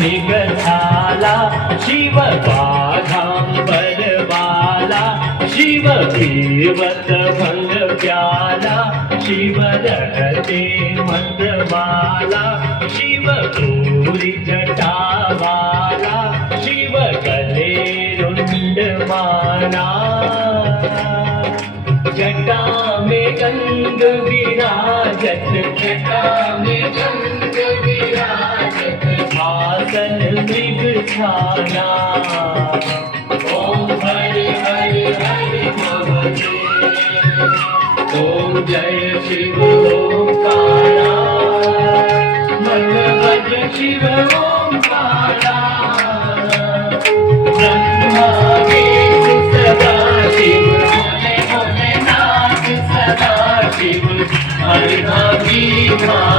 मृगशाला शिव बाघांबरवाला शिव पीवत भंग प्याला शिव रहते मंदमाला शिव गौरी जटावाला शिव गले रुंडमाला जटा में गंग विराजत जटा में गंग विराजत आसन मृगशाला ओम हरि हरि हरि महादेव ओम जय शिव ओंकारा मन भज शिव ओंकारा ब्रह्मा विष्णु सदा शिव भोले भोलेनाथ सदा शिव हरि हरि